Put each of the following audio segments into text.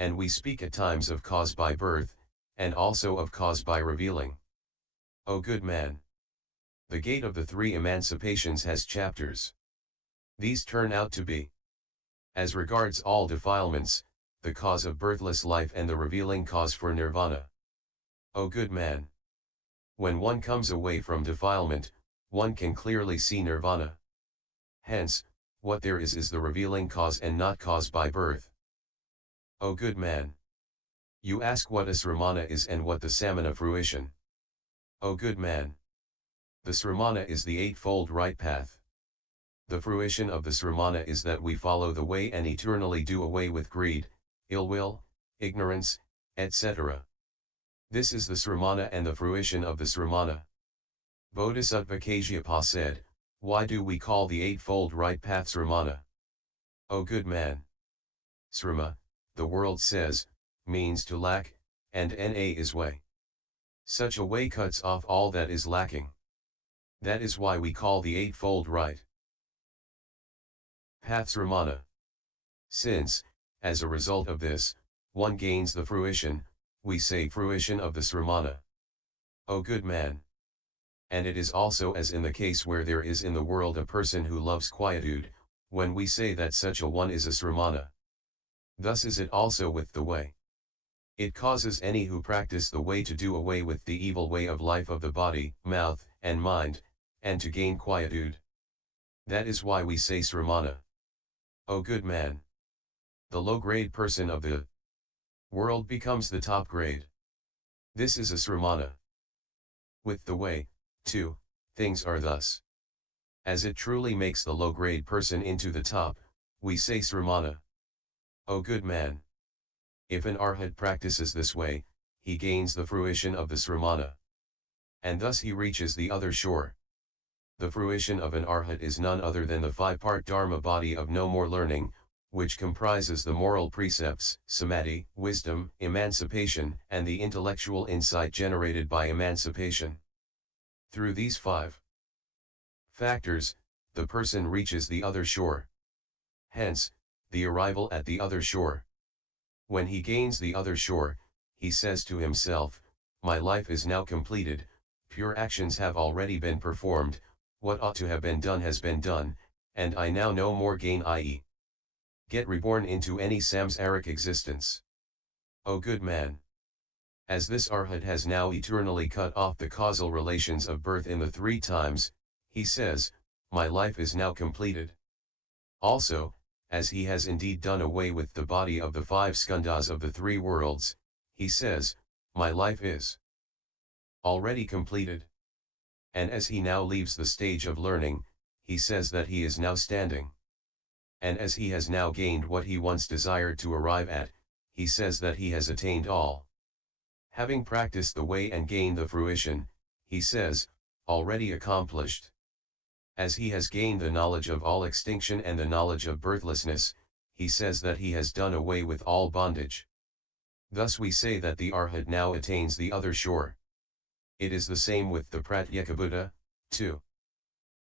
And we speak at times of cause by birth, and also of cause by revealing. O good man! The gate of the three emancipations has chapters. These turn out to be, as regards all defilements, the cause of birthless life and the revealing cause for nirvana. O good man! When one comes away from defilement, one can clearly see nirvana. Hence, what there is the revealing cause and not caused by birth. O good man! You ask what a sramana is and what the samana fruition. O good man! The sramana is the eightfold right path. The fruition of the sramana is that we follow the way and eternally do away with greed, ill will, ignorance, etc. This is the sramana and the fruition of the sramana. Bodhisattva Kasyapa said, "Why do we call the eightfold right path sramana?" O good man! Srama, the world says, means to lack, and na is way. Such a way cuts off all that is lacking. That is why we call the eightfold right path sramana. Since, as a result of this, one gains the fruition, we say fruition of the sramana. O good man! And it is also as in the case where there is in the world a person who loves quietude, when we say that such a one is a sramana. Thus is it also with the way. It causes any who practice the way to do away with the evil way of life of the body, mouth, and mind, and to gain quietude. That is why we say sramana. O good man! The low-grade person of the world becomes the top grade. This is a sramana. With the way, too, things are thus. As it truly makes the low-grade person into the top, we say sramana. O good man! If an arhat practices this way, he gains the fruition of the sramana. And thus he reaches the other shore. The fruition of an arhat is none other than the five-part dharma body of no more learning, which comprises the moral precepts, samadhi, wisdom, emancipation, and the intellectual insight generated by emancipation. Through these five factors, the person reaches the other shore. Hence, the arrival at the other shore. When he gains the other shore, he says to himself, "My life is now completed, pure actions have already been performed, what ought to have been done has been done, and I now no more gain, i.e. get reborn into any samsaric existence." O good man! As this arhat has now eternally cut off the causal relations of birth in the three times, he says, "My life is now completed." Also, as he has indeed done away with the body of the five skandhas of the three worlds, he says, "My life is already completed." And as he now leaves the stage of learning, he says that he is now standing. And as he has now gained what he once desired to arrive at, he says that he has attained all. Having practiced the way and gained the fruition, he says, "Already accomplished." As he has gained the knowledge of all extinction and the knowledge of birthlessness, he says that he has done away with all bondage. Thus we say that the arhat now attains the other shore. It is the same with the Pratyeka Buddha, too.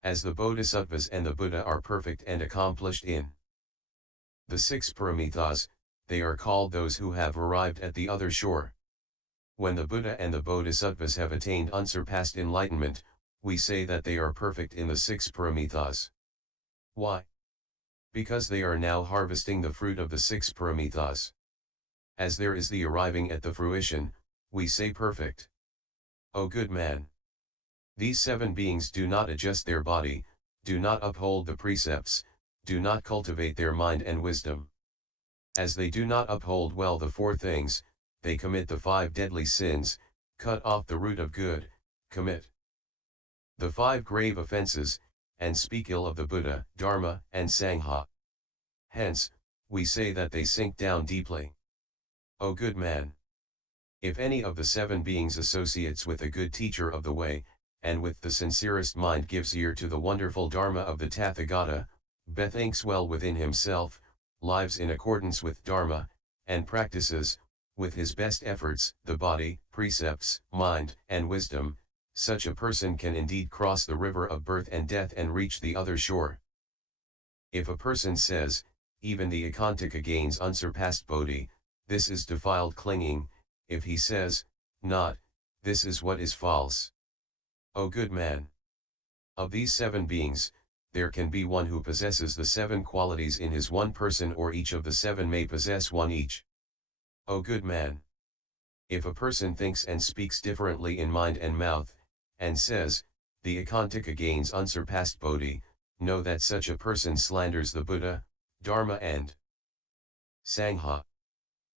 As the Bodhisattvas and the Buddha are perfect and accomplished in the six paramithas, they are called those who have arrived at the other shore. When the Buddha and the Bodhisattvas have attained unsurpassed enlightenment, we say that they are perfect in the six paramithas. Why? Because they are now harvesting the fruit of the six paramithas. As there is the arriving at the fruition, we say perfect. O good man! These seven beings do not adjust their body, do not uphold the precepts, do not cultivate their mind and wisdom. As they do not uphold well the four things, they commit the five deadly sins, cut off the root of good, commit the five grave offenses, and speak ill of the Buddha, Dharma, and Sangha. Hence, we say that they sink down deeply. O good man! If any of the seven beings associates with a good teacher of the way, and with the sincerest mind gives ear to the wonderful Dharma of the Tathagata, bethinks well within himself, lives in accordance with Dharma, and practices, with his best efforts, the body, precepts, mind, and wisdom, such a person can indeed cross the river of birth and death and reach the other shore. If a person says, "Even the Ekantaka gains unsurpassed bodhi," this is defiled clinging, if he says, not, this is what is false. O good man! Of these 7 beings, there can be one who possesses the 7 qualities in his one person, or each of the 7 may possess one each. O good man! If a person thinks and speaks differently in mind and mouth, and says, the Ekantika gains unsurpassed Bodhi, know that such a person slanders the Buddha, Dharma and Sangha.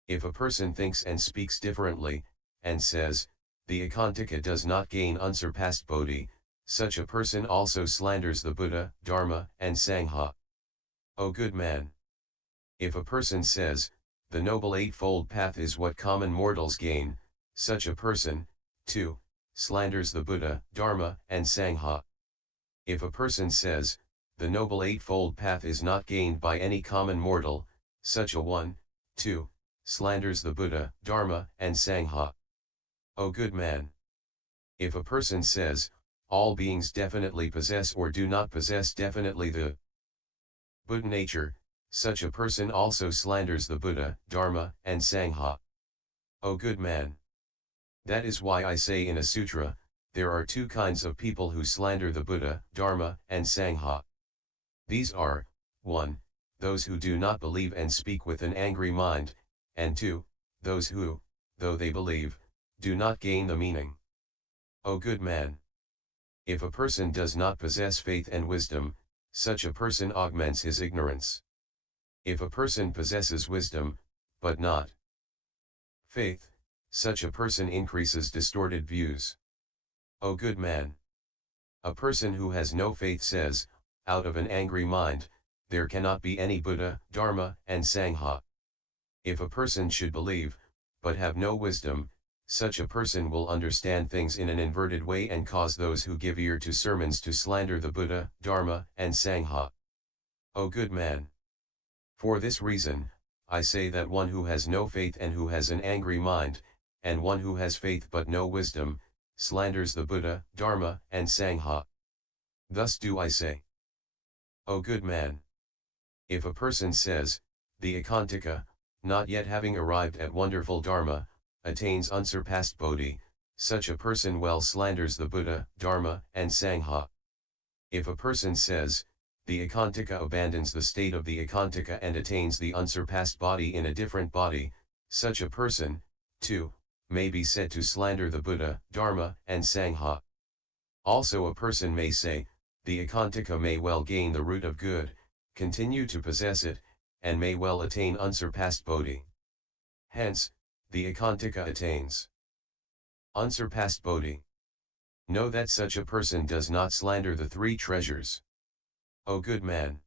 If a person thinks and speaks differently, and says, the Ekantika does not gain unsurpassed Bodhi, such a person also slanders the Buddha, Dharma, and Sangha. O good man! If a person says, the Noble Eightfold Path is what common mortals gain, such a person, too, slanders the Buddha, Dharma, and Sangha. If a person says, the Noble Eightfold Path is not gained by any common mortal, such a one, too, slanders the Buddha, Dharma, and Sangha. O good man! If a person says, all beings definitely possess or do not possess definitely the Buddha nature, such a person also slanders the Buddha, Dharma, and Sangha. O good man! That is why I say in a sutra, there are 2 kinds of people who slander the Buddha, Dharma, and Sangha. These are, 1, those who do not believe and speak with an angry mind, and 2, those who, though they believe, do not gain the meaning. O good man! If a person does not possess faith and wisdom, such a person augments his ignorance. If a person possesses wisdom, but not faith, such a person increases distorted views. O good man! A person who has no faith says, out of an angry mind, there cannot be any Buddha, Dharma, and Sangha. If a person should believe, but have no wisdom, such a person will understand things in an inverted way and cause those who give ear to sermons to slander the Buddha, Dharma, and Sangha. O good man! For this reason, I say that one who has no faith and who has an angry mind, and one who has faith but no wisdom, slanders the Buddha, Dharma, and Sangha. Thus do I say. O good man! If a person says, the Ekantika, not yet having arrived at wonderful Dharma, attains unsurpassed Bodhi, such a person well slanders the Buddha, Dharma, and Sangha. If a person says, the Ekantika abandons the state of the Ekantika and attains the unsurpassed body in a different body, such a person, too, may be said to slander the Buddha, Dharma, and Sangha. Also a person may say, the Ekantika may well gain the root of good, continue to possess it, and may well attain unsurpassed Bodhi. Hence, the Ekantika attains unsurpassed Bodhi. Know that such a person does not slander the 3 treasures. O good man!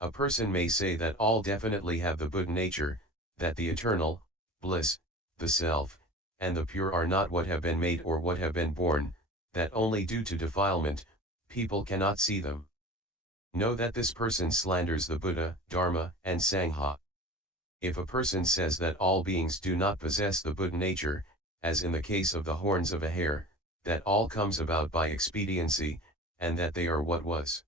A person may say that all definitely have the Buddha nature, that the eternal, bliss, the self, and the pure are not what have been made or what have been born, that only due to defilement, people cannot see them. Know that this person slanders the Buddha, Dharma, and Sangha. If a person says that all beings do not possess the Buddha nature, as in the case of the horns of a hare, that all comes about by expediency, and that they are what was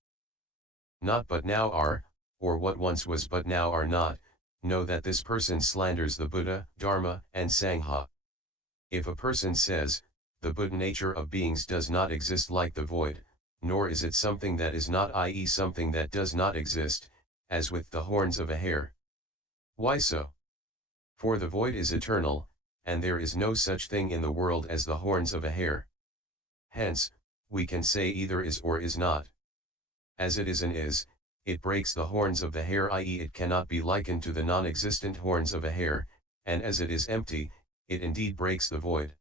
not but now are, or what once was but now are not, know that this person slanders the Buddha, Dharma, and Sangha. If a person says, the Buddha nature of beings does not exist like the void, nor is it something that is not, i.e. something that does not exist, as with the horns of a hare. Why so? For the void is eternal, and there is no such thing in the world as the horns of a hare. Hence, we can say either is or is not. As it is and is, it breaks the horns of the hare, i.e. it cannot be likened to the non-existent horns of a hare, and as it is empty, it indeed breaks the void.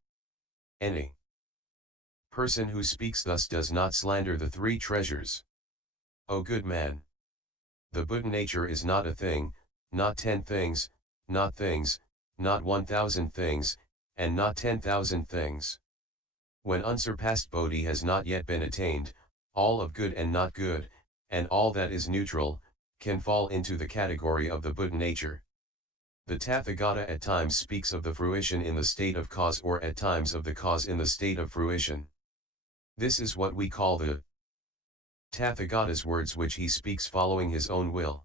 Any person who speaks thus does not slander the 3 treasures. O good man! The Buddha nature is not a thing, not 10 things, not things, not 1,000 things, and not 10,000 things. When unsurpassed Bodhi has not yet been attained, all of good and not good, and all that is neutral, can fall into the category of the Buddha nature. The Tathagata at times speaks of the fruition in the state of cause or at times of the cause in the state of fruition. This is what we call the Tathagata's words which he speaks following his own will.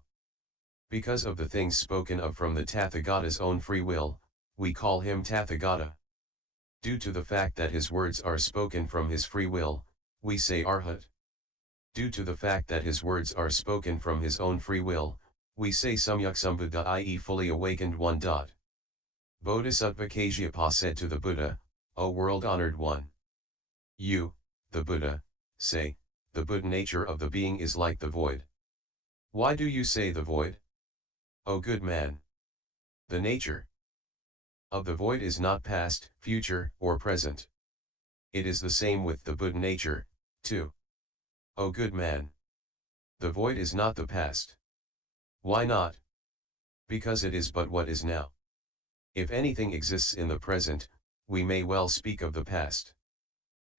Because of the things spoken of from the Tathagata's own free will, we call him Tathagata. Due to the fact that his words are spoken from his free will, we say Arhat. Due to the fact that his words are spoken from his own free will, we say Samyaksambuddha, i.e. fully awakened one. Bodhisattva Kasyapa said to the Buddha, O world-honored one. You, the Buddha, say, the Buddha nature of the being is like the void. Why do you say the void? O good man. The nature of the void is not past, future, or present. It is the same with the Buddha nature, too. O good man. The void is not the past. Why not? Because it is but what is now. If anything exists in the present, we may well speak of the past.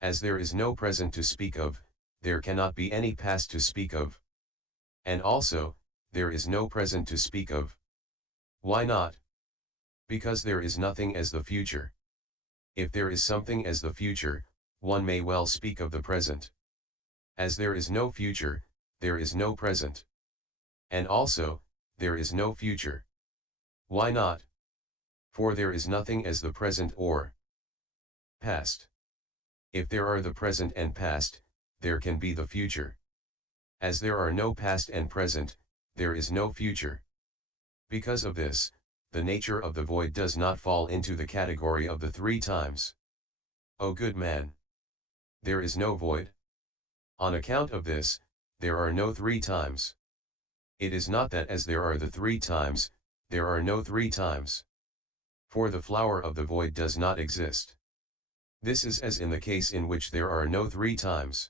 As there is no present to speak of, there cannot be any past to speak of. And also, there is no present to speak of. Why not? Because there is nothing as the future. If there is something as the future, one may well speak of the present. As there is no future, there is no present. And also, there is no future. Why not? For there is nothing as the present or past. If there are the present and past, there can be the future. As there are no past and present, there is no future. Because of this, the nature of the void does not fall into the category of the three times. O good man. There is no void. On account of this, there are no three times. It is not that as there are the three times, there are no three times. For the flower of the void does not exist. This is as in the case in which there are no three times.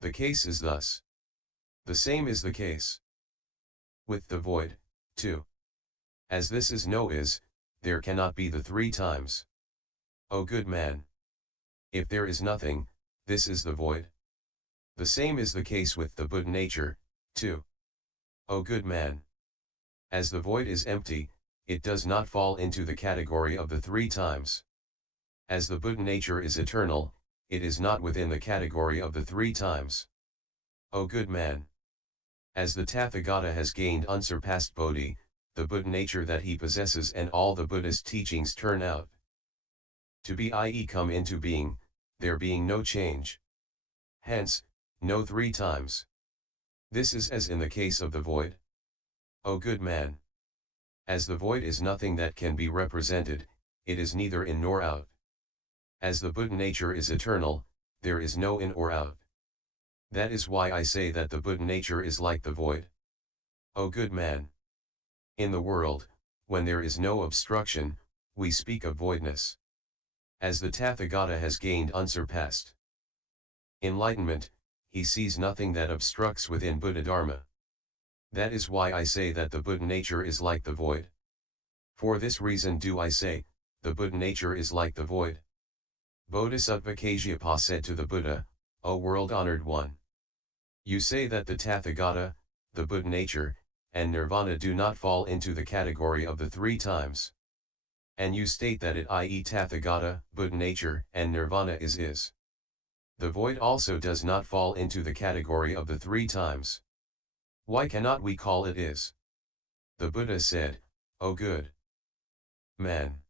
The case is thus. The same is the case with the void, too. As this is no is, there cannot be the three times. O good man. If there is nothing, this is the void. The same is the case with the Buddha nature, too. O good man. As the void is empty, it does not fall into the category of the three times. As the Buddha nature is eternal, it is not within the category of the three times. O good man. As the Tathagata has gained unsurpassed Bodhi, the Buddha nature that he possesses and all the Buddhist teachings turn out to be, i.e. come into being, there being no change. Hence, no three times. This is as in the case of the void. O good man. As the void is nothing that can be represented, it is neither in nor out. As the Buddha nature is eternal, there is no in or out. That is why I say that the Buddha nature is like the void. O good man. In the world, when there is no obstruction, we speak of voidness. As the Tathagata has gained unsurpassed enlightenment, he sees nothing that obstructs within Buddha Dharma. That is why I say that the Buddha nature is like the void. For this reason do I say, the Buddha nature is like the void. Bodhisattva Kasyapa said to the Buddha, O world-honored one. You say that the Tathagata, the Buddha nature, and Nirvana do not fall into the category of the three times. And you state that it, i.e. Tathagata, Buddha nature, and Nirvana is. The void also does not fall into the category of the three times. Why cannot we call it is? The Buddha said, O good man.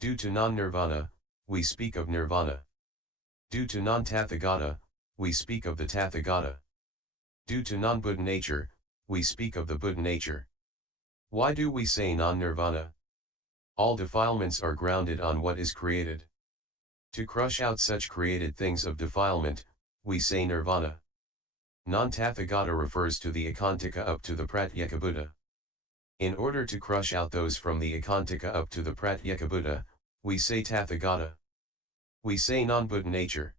Due to non-Nirvana, we speak of Nirvana. Due to non-Tathagata, we speak of the Tathagata. Due to non-Buddha nature, we speak of the Buddha nature. Why do we say non-Nirvana? All defilements are grounded on what is created. To crush out such created things of defilement, we say Nirvana. Non-Tathagata refers to the Ekantika up to the Pratyeka Buddha. In order to crush out those from the Ekantika up to the Pratyeka Buddha, we say Tathagata. We say non-Buddha nature.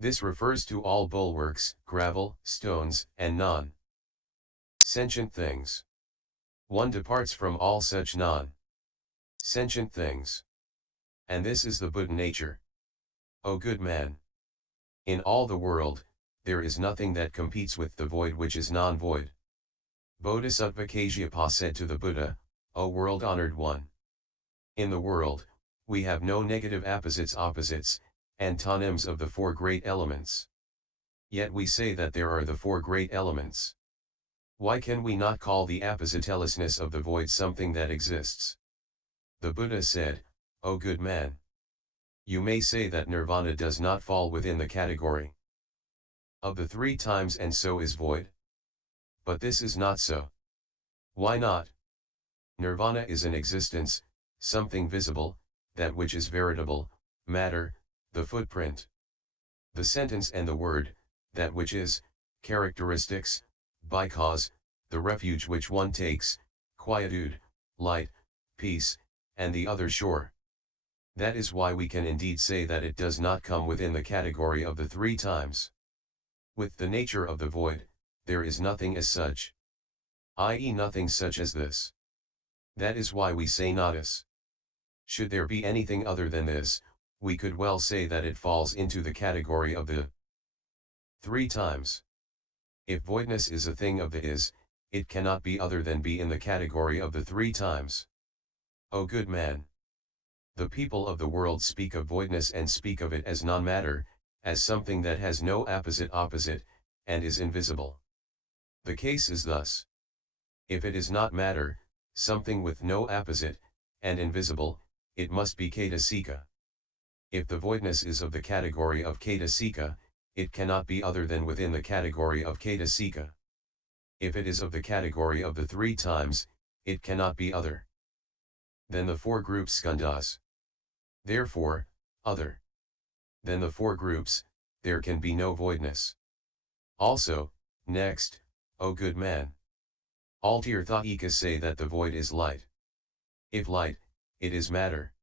This refers to all bulwarks, gravel, stones, and non-sentient things. One departs from all such non-sentient things. And this is the Buddha nature. O good man. In all the world, there is nothing that competes with the void which is non-void. Bodhisattva Kasyapa said to the Buddha, O world-honored one. In the world, we have no negative opposites, antonyms of the four great elements. Yet we say that there are the four great elements. Why can we not call the appositelessness of the void something that exists? The Buddha said, O good man, you may say that nirvana does not fall within the category of the three times and so is void. But this is not so. Why not? Nirvana is an existence, something visible, that which is veritable, matter, the footprint. The sentence and the word, that which is, characteristics, because, the refuge which one takes, quietude, light, peace, and the other shore. That is why we can indeed say that it does not come within the category of the three times. With the nature of the void, there is nothing as such, i.e. nothing such as this. That is why we say natas. Should there be anything other than this, we could well say that it falls into the category of the three times. If voidness is a thing of the is, it cannot be other than be in the category of the three times. O good man! The people of the world speak of voidness and speak of it as non-matter, as something that has no opposite, and is invisible. The case is thus. If it is not matter, something with no opposite, and invisible, it must be cetasika. If the voidness is of the category of cetasika, it cannot be other than within the category of cetasika. If it is of the category of the three times, it cannot be other than the four groups skandhas. Therefore, other than the four groups, there can be no voidness. Also, next, O good man, all Tirthayikas say that the void is light. If light, it is matter.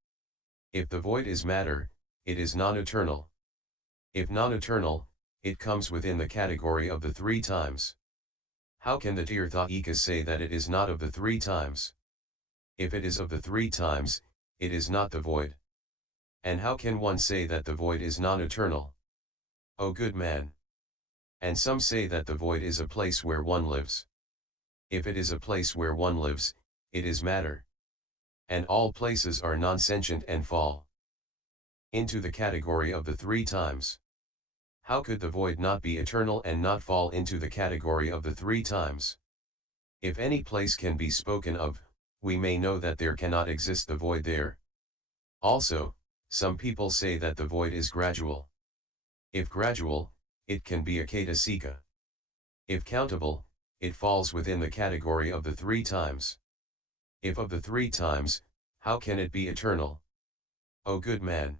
If the void is matter, it is non-eternal. If non-eternal, it comes within the category of the three times. How can the Tirthayikas say that it is not of the three times? If it is of the three times, it is not the void. And how can one say that the void is non-eternal? O good man! And some say that the void is a place where one lives. If it is a place where one lives, it is matter. And all places are non-sentient and fall into the category of the three times. How could the void not be eternal and not fall into the category of the three times? If any place can be spoken of, we may know that there cannot exist the void there. Also, some people say that the void is gradual. If gradual, it can be a cetasika. If countable, it falls within the category of the three times. If of the three times, how can it be eternal? O good man!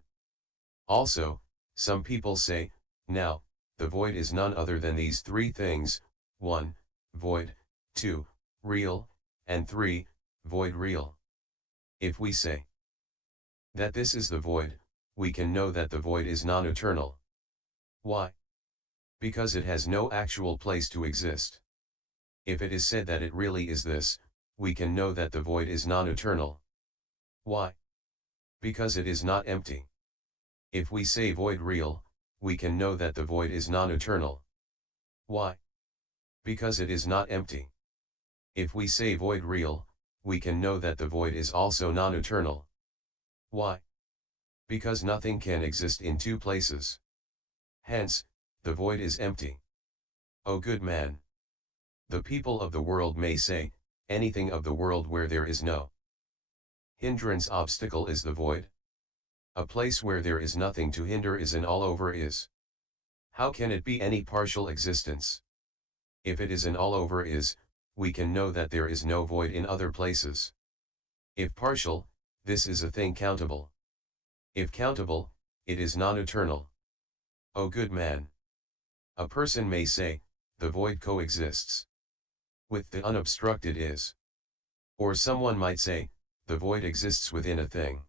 Also, some people say, now, the void is none other than these three things, 1, void, 2, real, and 3, void real. If we say that this is the void, we can know that the void is non-eternal. Why? Because it has no actual place to exist. If it is said that it really is this, we can know that the void is non-eternal. Why? Because it is not empty. If we say void real, we can know that the void is non-eternal. Why? Because it is not empty. If we say void real, we can know that the void is also non-eternal. Why? Because nothing can exist in two places. Hence, the void is empty. O good man! The people of the world may say, anything of the world where there is no hindrance obstacle is the void. A place where there is nothing to hinder is an all-over is. How can it be any partial existence? If it is an all-over is, we can know that there is no void in other places. If partial, this is a thing countable. If countable, it is non-eternal. O good man! A person may say, the void coexists with the unobstructed is. Or someone might say, the void exists within a thing.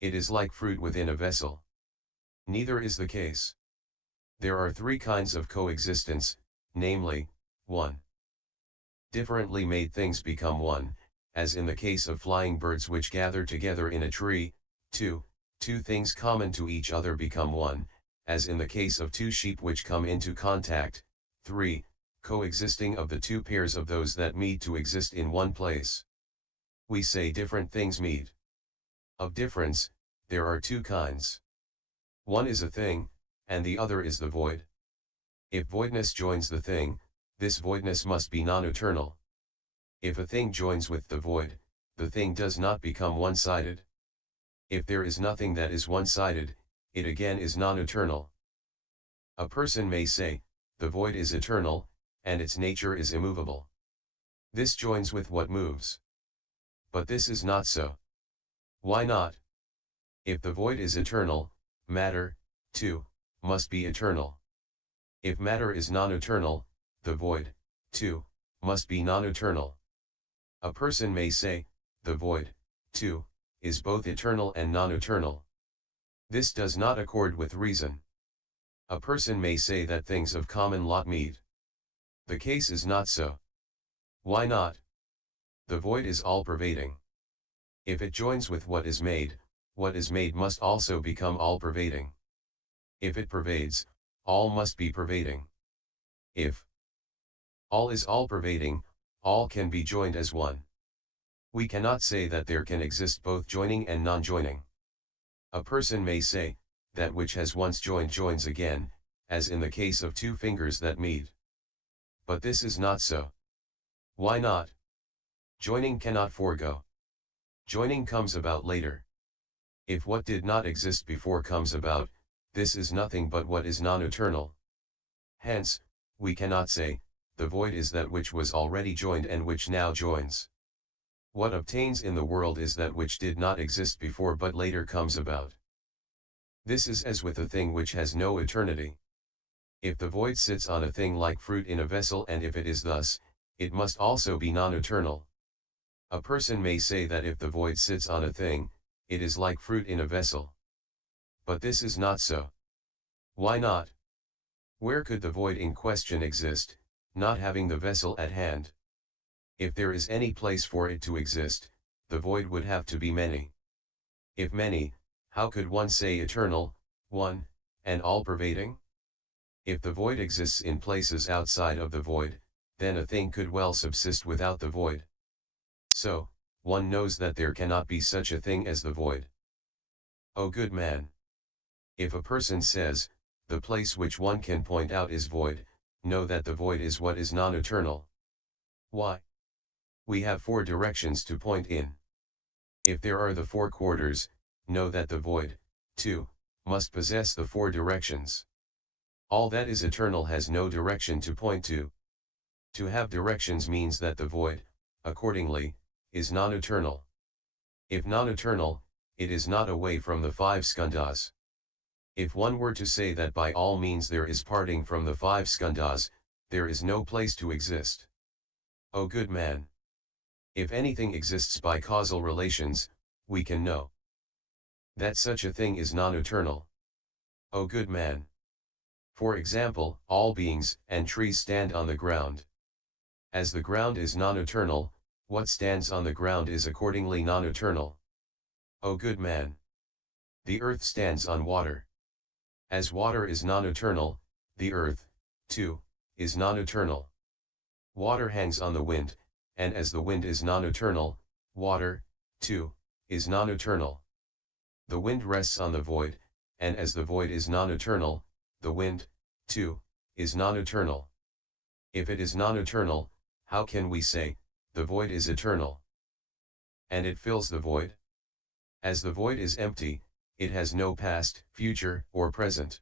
It is like fruit within a vessel. Neither is the case. There are three kinds of coexistence, namely, 1. Differently made things become one, as in the case of flying birds which gather together in a tree. 2. Two things common to each other become one, as in the case of two sheep which come into contact. 3. Coexisting of the two pairs of those that meet to exist in one place. We say different things meet. Of difference, there are two kinds. One is a thing, and the other is the void. If voidness joins the thing, this voidness must be non-eternal. If a thing joins with the void, the thing does not become one-sided. If there is nothing that is one-sided, it again is non-eternal. A person may say, the void is eternal, and its nature is immovable. This joins with what moves. But this is not so. Why not? If the void is eternal, matter, too, must be eternal. If matter is non-eternal, the void, too, must be non-eternal. A person may say, the void, too, is both eternal and non-eternal. This does not accord with reason. A person may say that things of common lot meet. The case is not so. Why not? The void is all-pervading. If it joins with what is made must also become all-pervading. If it pervades, all must be pervading. If all is all-pervading, all can be joined as one. We cannot say that there can exist both joining and non-joining. A person may say, that which has once joined joins again, as in the case of two fingers that meet. But this is not so. Why not? Joining cannot forego. Joining comes about later. If what did not exist before comes about, this is nothing but what is non-eternal. Hence, we cannot say, the void is that which was already joined and which now joins. What obtains in the world is that which did not exist before but later comes about. This is as with a thing which has no eternity. If the void sits on a thing like fruit in a vessel, and if it is thus, it must also be non-eternal. A person may say that if the void sits on a thing, it is like fruit in a vessel. But this is not so. Why not? Where could the void in question exist, not having the vessel at hand? If there is any place for it to exist, the void would have to be many. If many, how could one say eternal, one, and all-pervading? If the void exists in places outside of the void, then a thing could well subsist without the void. So, one knows that there cannot be such a thing as the void. O good man! If a person says, the place which one can point out is void, know that the void is what is non-eternal. Why? We have four directions to point in. If there are the four quarters, know that the void, too, must possess the four directions. All that is eternal has no direction to point to. To have directions means that the void, accordingly, is non-eternal. If non-eternal, it is not away from the five skandhas. If one were to say that by all means there is parting from the five skandhas, there is no place to exist. O good man! If anything exists by causal relations, we can know that such a thing is non-eternal. O good man! For example, all beings and trees stand on the ground. As the ground is non-eternal, what stands on the ground is accordingly non-eternal. O good man! The earth stands on water. As water is non-eternal, the earth, too, is non-eternal. Water hangs on the wind, and as the wind is non-eternal, water, too, is non-eternal. The wind rests on the void, and as the void is non-eternal, the wind, too, is non-eternal. If it is non-eternal, how can we say, the void is eternal? And it fills the void? As the void is empty, it has no past, future, or present.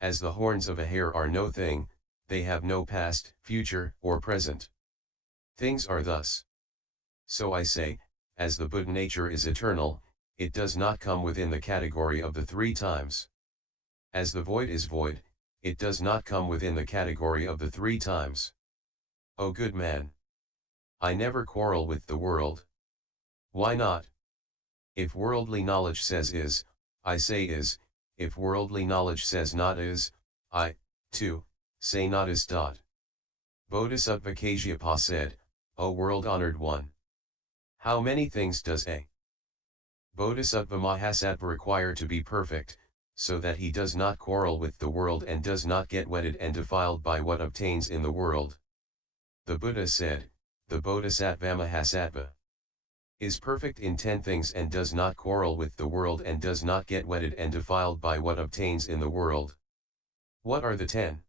As the horns of a hare are no thing, they have no past, future, or present. Things are thus. So I say, as the Buddha nature is eternal, it does not come within the category of the three times. As the void is void, it does not come within the category of the three times. O good man! I never quarrel with the world. Why not? If worldly knowledge says is, I say is, if worldly knowledge says not is, I, too, say not is. Bodhisattva Kasyapa said, O world-honored one! How many things does a Bodhisattva Mahasattva require to be perfect, so that he does not quarrel with the world and does not get wedded and defiled by what obtains in the world? The Buddha said, the Bodhisattva Mahasattva is perfect in 10 things and does not quarrel with the world and does not get wedded and defiled by what obtains in the world. What are the 10?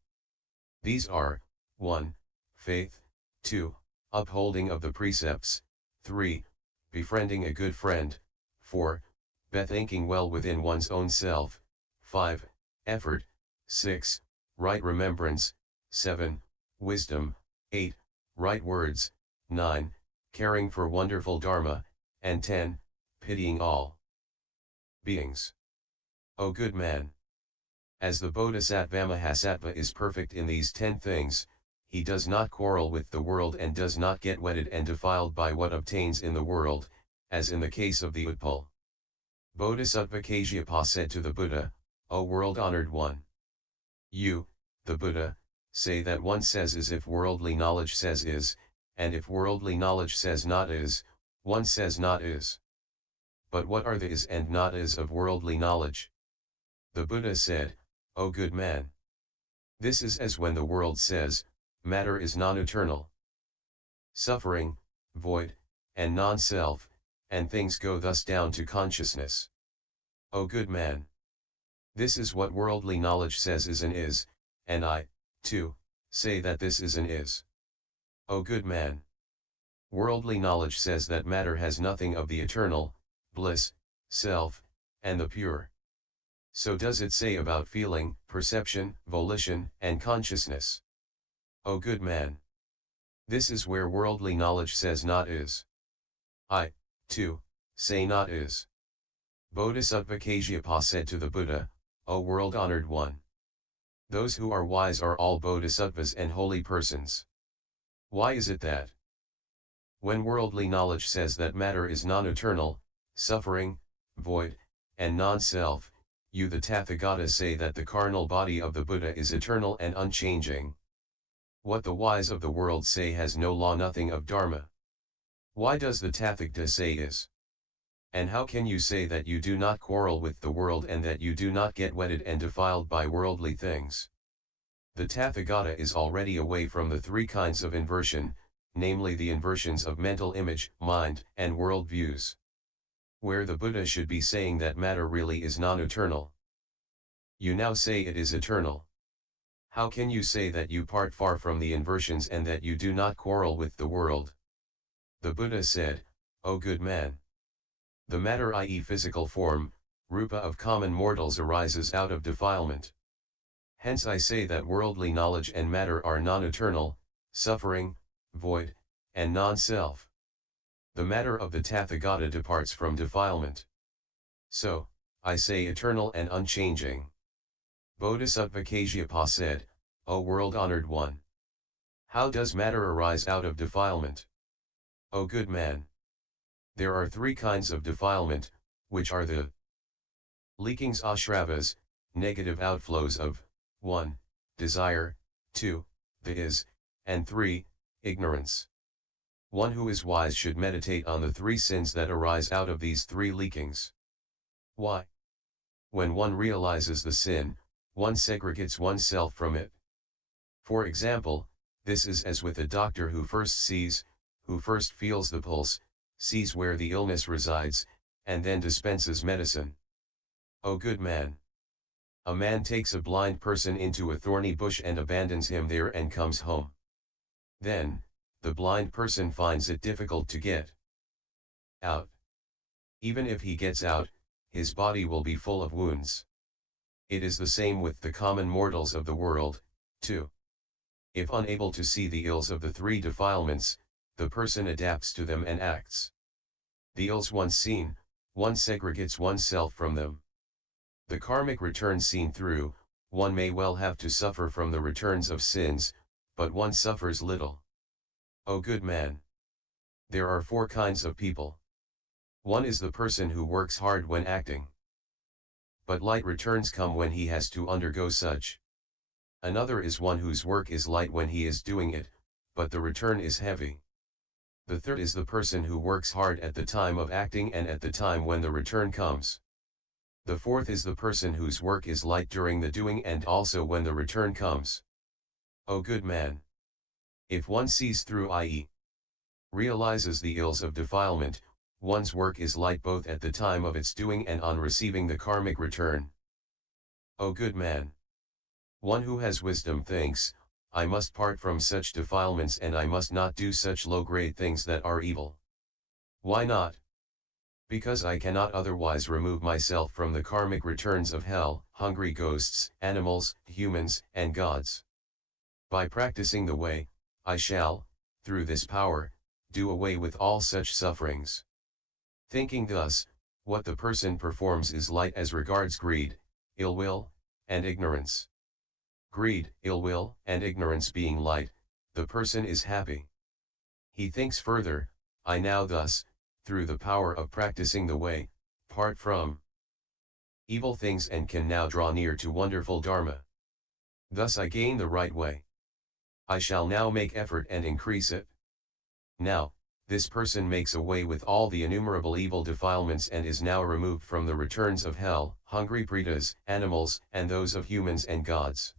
These are, 1. faith, 2. Upholding of the precepts, 3. Befriending a good friend, 4. Bethinking well within one's own self, 5. Effort, 6. Right remembrance, 7. Wisdom, 8. Right words, 9. Caring for wonderful Dharma, and 10. Pitying all beings. O good man! As the Bodhisattva Mahasattva is perfect in these 10 things, he does not quarrel with the world and does not get wedded and defiled by what obtains in the world, as in the case of the Utpal. Bodhisattva Kasyapa said to the Buddha, O world-honored one! You, the Buddha, say that one says is if worldly knowledge says is, and if worldly knowledge says not is, one says not is. But what are the is and not is of worldly knowledge? The Buddha said, O good man! This is as when the world says, matter is non-eternal, suffering, void, and non-self, and things go thus down to consciousness. O good man! This is what worldly knowledge says is and is, and I, too, say that this is and is. O good man! Worldly knowledge says that matter has nothing of the eternal, bliss, self, and the pure. So does it say about feeling, perception, volition, and consciousness. O good man! This is where worldly knowledge says not is. I, too, say not is. Bodhisattva Kasyapa said to the Buddha, O world-honored one! Those who are wise are all bodhisattvas and holy persons. Why is it that, when worldly knowledge says that matter is non-eternal, suffering, void, and non-self, you the Tathagata say that the carnal body of the Buddha is eternal and unchanging? What the wise of the world say has no law, nothing of Dharma. Why does the Tathagata say is? And how can you say that you do not quarrel with the world and that you do not get wedded and defiled by worldly things? The Tathagata is already away from the 3 kinds of inversion, namely the inversions of mental image, mind, and world views. Where the Buddha should be saying that matter really is non-eternal. You now say it is eternal. How can you say that you part far from the inversions and that you do not quarrel with the world? The Buddha said, O good man! The matter, i.e. physical form, rupa of common mortals arises out of defilement. Hence I say that worldly knowledge and matter are non-eternal, suffering, void, and non-self. The matter of the Tathagata departs from defilement. So, I say eternal and unchanging. Bodhisattva Kasyapa said, O world-honored one! How does matter arise out of defilement? O good man! There are 3 kinds of defilement, which are the leakings ashravas, negative outflows of 1. Desire, 2. The is, and 3. Ignorance. One who is wise should meditate on the 3 sins that arise out of these 3 leakings. Why? When one realizes the sin, one segregates oneself from it. For example, this is as with a doctor who first sees, who first feels the pulse, sees where the illness resides, and then dispenses medicine. O good man! A man takes a blind person into a thorny bush and abandons him there and comes home. Then, the blind person finds it difficult to get out. Even if he gets out, his body will be full of wounds. It is the same with the common mortals of the world, too. If unable to see the ills of the 3 defilements, the person adapts to them and acts. The ills once seen, one segregates oneself from them. The karmic returns seen through, one may well have to suffer from the returns of sins, but one suffers little. O good man! There are 4 kinds of people. One is the person who works hard when acting, but light returns come when he has to undergo such. Another is one whose work is light when he is doing it, but the return is heavy. The third is the person who works hard at the time of acting and at the time when the return comes. The fourth is the person whose work is light during the doing and also when the return comes. O good man! If one sees through, i.e., realizes the ills of defilement, one's work is light both at the time of its doing and on receiving the karmic return. O good man! One who has wisdom thinks, I must part from such defilements and I must not do such low-grade things that are evil. Why not? Because I cannot otherwise remove myself from the karmic returns of hell, hungry ghosts, animals, humans, and gods. By practicing the way, I shall, through this power, do away with all such sufferings. Thinking thus, what the person performs is light as regards greed, ill will, and ignorance. Greed, ill will, and ignorance being light, the person is happy. He thinks further, I now thus, through the power of practicing the way, part from evil things and can now draw near to wonderful Dharma. Thus I gain the right way. I shall now make effort and increase it. Now, this person makes away with all the innumerable evil defilements and is now removed from the returns of hell, hungry pretas, animals, and those of humans and gods.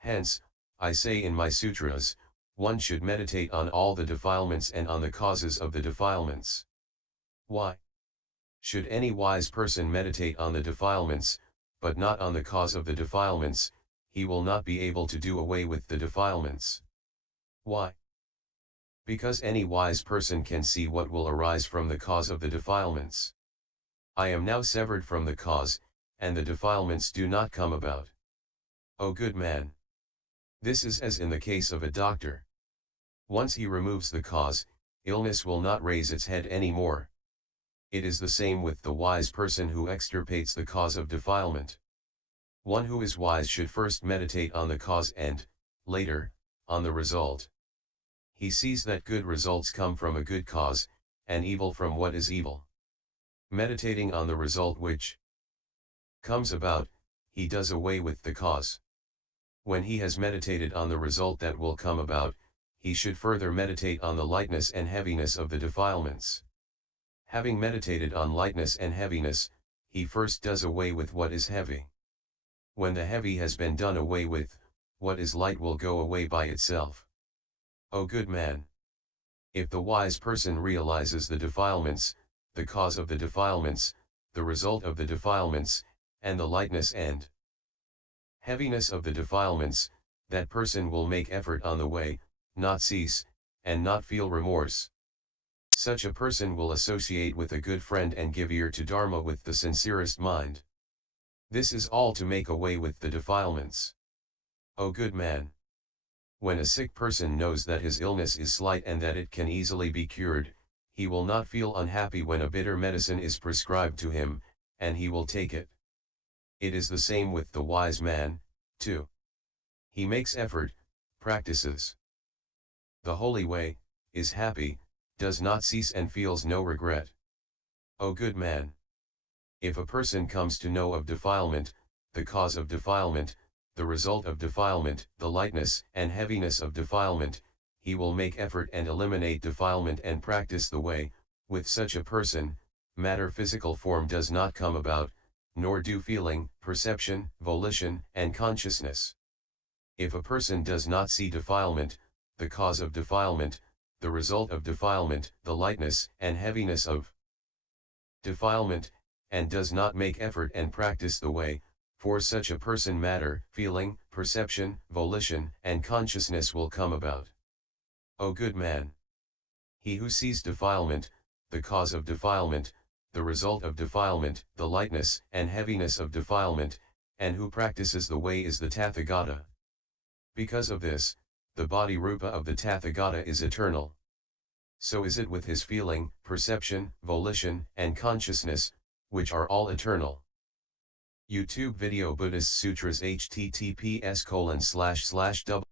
Hence, I say in my sutras, one should meditate on all the defilements and on the causes of the defilements. Why? Should any wise person meditate on the defilements, but not on the cause of the defilements, he will not be able to do away with the defilements. Why? Because any wise person can see what will arise from the cause of the defilements. I am now severed from the cause, and the defilements do not come about. O good man! This is as in the case of a doctor. Once he removes the cause, illness will not raise its head any more. It is the same with the wise person who extirpates the cause of defilement. One who is wise should first meditate on the cause and, later, on the result. He sees that good results come from a good cause, and evil from what is evil. Meditating on the result which comes about, he does away with the cause. When he has meditated on the result that will come about, he should further meditate on the lightness and heaviness of the defilements. Having meditated on lightness and heaviness, he first does away with what is heavy. When the heavy has been done away with, what is light will go away by itself. O good man! If the wise person realizes the defilements, the cause of the defilements, the result of the defilements, and the lightness and heaviness of the defilements, that person will make effort on the way, not cease, and not feel remorse. Such a person will associate with a good friend and give ear to Dharma with the sincerest mind. This is all to make away with the defilements. O good man! When a sick person knows that his illness is slight and that it can easily be cured, he will not feel unhappy when a bitter medicine is prescribed to him, and he will take it. It is the same with the wise man, too. He makes effort, practices the holy way, is happy, does not cease and feels no regret. O good man! If a person comes to know of defilement, the cause of defilement, the result of defilement, the lightness and heaviness of defilement, he will make effort and eliminate defilement and practice the way. With such a person, matter physical form does not come about, nor do feeling, perception, volition, and consciousness. If a person does not see defilement, the cause of defilement, the result of defilement, the lightness and heaviness of defilement, and does not make effort and practice the way, for such a person matter, feeling, perception, volition, and consciousness will come about. O good man! He who sees defilement, the cause of defilement, the result of defilement, the lightness and heaviness of defilement, and who practices the way is the Tathagata. Because of this, the body rupa of the Tathagata is eternal. So is it with his feeling, perception, volition, and consciousness, which are all eternal. YouTube video Buddhist Sutras https://